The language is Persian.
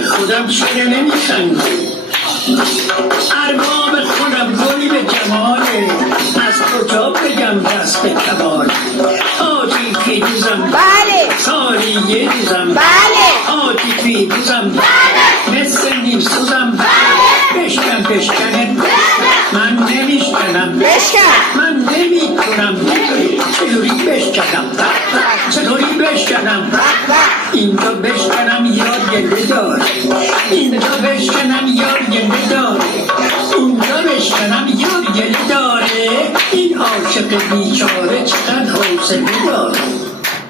به خودم چرا نمیخندم ارباب خودم گلی به جماله از کجا بگم دست به کمال آجی فیروزم بله سالی یه روزم بله آجی فیروزم مثل نیمسوزم بشکنه من نمیشکنم من نمی کنم چطوری بشکنم اینجا بشکنم یا گله داره اینجا بشکنم یا گله داره اونجا بشکنم یا گله داره این عاشق بیچاره چقدر حوصله داره